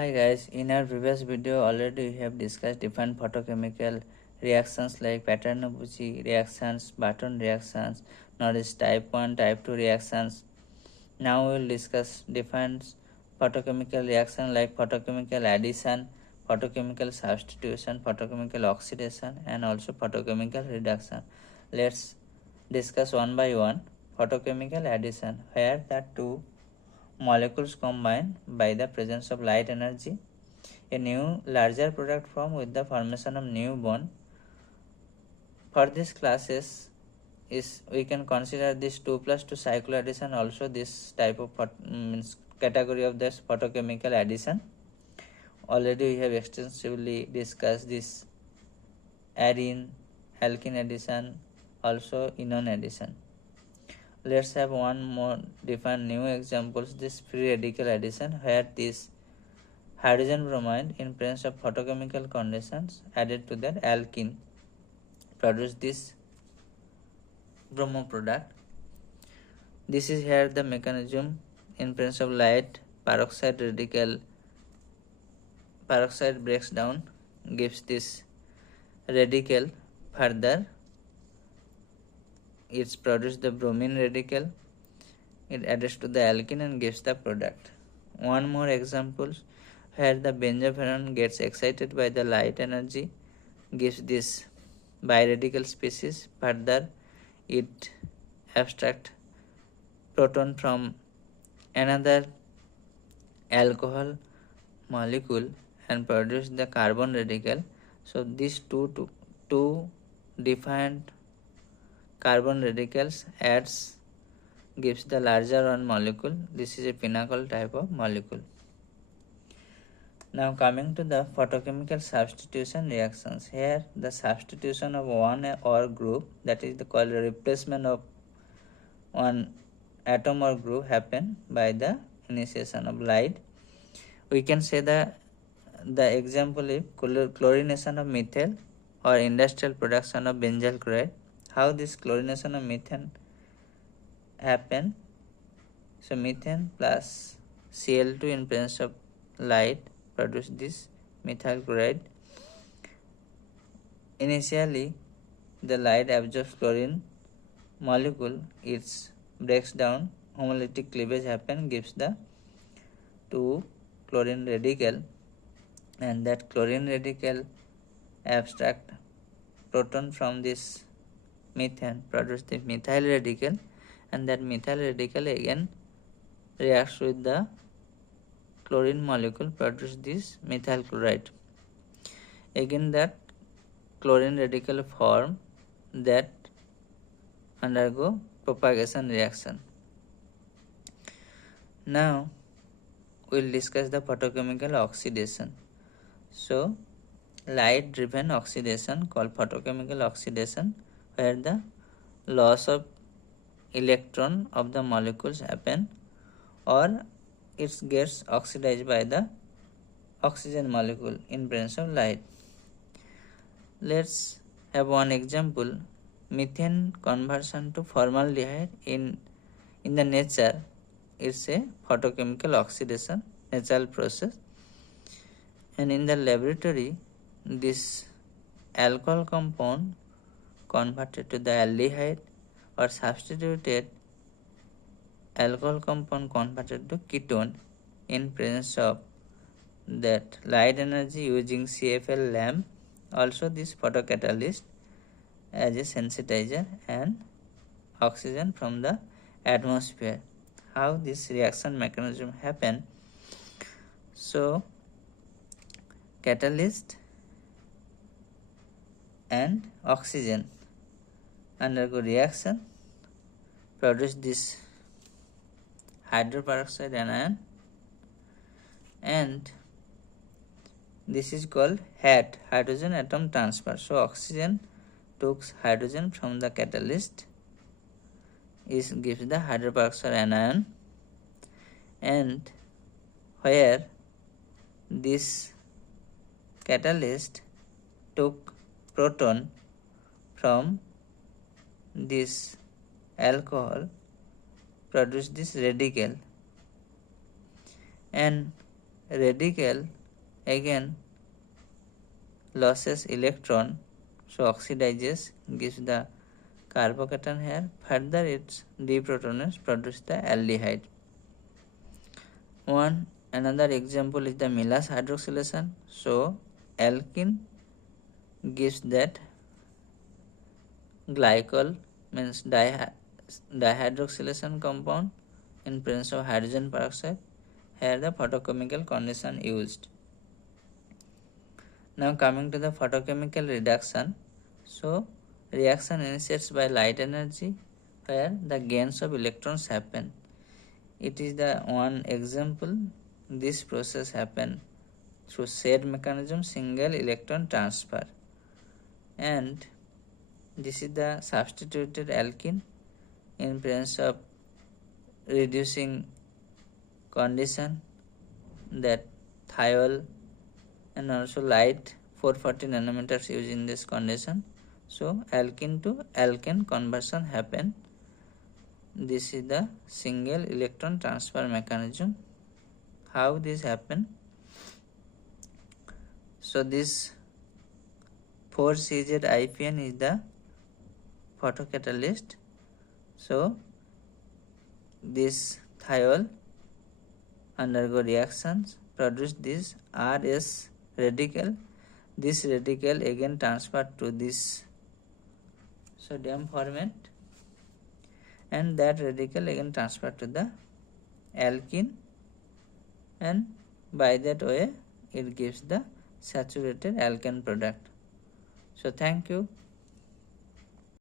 Hi guys, in our previous video already we have discussed different photochemical reactions like Paterno-Bucci reactions, Barton reactions, Norris type 1, type 2 reactions. Now we will discuss different photochemical reaction like photochemical addition, photochemical substitution, photochemical oxidation and also photochemical reduction. Let's discuss one by one. Photochemical addition, where the two molecules combine by the presence of light energy. A new larger product form with the formation of new bond. For this classes is we can consider this 2 plus 2 cycloaddition also this type of category of this photochemical addition. Already we have extensively discussed this arene, alkene addition, also enone addition. Let's have one more different new examples, this free radical addition, where this hydrogen bromide in presence of photochemical conditions added to their alkene produce this bromo product. This is here the mechanism. In presence of light, peroxide breaks down, gives this radical. Further it's produced the bromine radical, it adds to the alkene and gives the product. One more example, where the benzoferrone gets excited by the light energy, gives this biradical species. Further it abstract proton from another alcohol molecule and produce the carbon radical. So these two different carbon radicals gives the larger one molecule. This is a pinnacle type of molecule. Now coming to the photochemical substitution reactions. Here the substitution of one OR group, that is called replacement of one atom or group, happen by the initiation of light. We can say the example is chlorination of methyl or industrial production of benzyl chloride. How this chlorination of methane happen? So methane plus Cl2 in presence of light produce this methyl chloride. Initially the light absorbs chlorine molecule, it breaks down, homolytic cleavage happen, gives the 2 chlorine radical, and that chlorine radical abstract proton from this methane produce the methyl radical, and that methyl radical again reacts with the chlorine molecule, produce this methyl chloride. Again that chlorine radical form that undergo propagation reaction. Now we'll discuss the photochemical oxidation. So light driven oxidation called photochemical oxidation, where the loss of electron of the molecules happen or it gets oxidized by the oxygen molecule in presence of light. Let's have one example. Methane conversion to formaldehyde in the nature, it's a photochemical oxidation, natural process, and in the laboratory this alcohol compound converted to the aldehyde or substituted alcohol compound converted to ketone in presence of that light energy using CFL lamp. Also this photocatalyst as a sensitizer and oxygen from the atmosphere. How this reaction mechanism happen? So catalyst and oxygen undergo reaction, produce this hydroperoxide anion, and this is called HAT, hydrogen atom transfer. So oxygen took hydrogen from the catalyst, gives the hydroperoxide anion, and where this catalyst took proton from this alcohol, produce this radical, and radical again losses electron, so oxidizes, gives the carbocation here. Further its d protons produce the aldehyde. Another example is the Miller's hydroxylation. So alkene gives that glycol, means dihydroxylation compound in presence of hydrogen peroxide. Here the photochemical condition used. Now coming to the photochemical reduction. So reaction initiates by light energy where the gains of electrons happen. It is the one example. This process happen through said mechanism, single electron transfer, and this is the substituted alkene in presence of reducing condition, that thiol and also light 440 nanometers used in this condition. So alkene to alkane conversion happen. This is the single electron transfer mechanism. How this happen? So this 4-CZ-IPN is the photocatalyst. So this thiol undergo reactions, produce this RS radical. This radical again transferred to this sodium format, and that radical again transferred to the alkene, and by that way it gives the saturated alkane product. So thank you.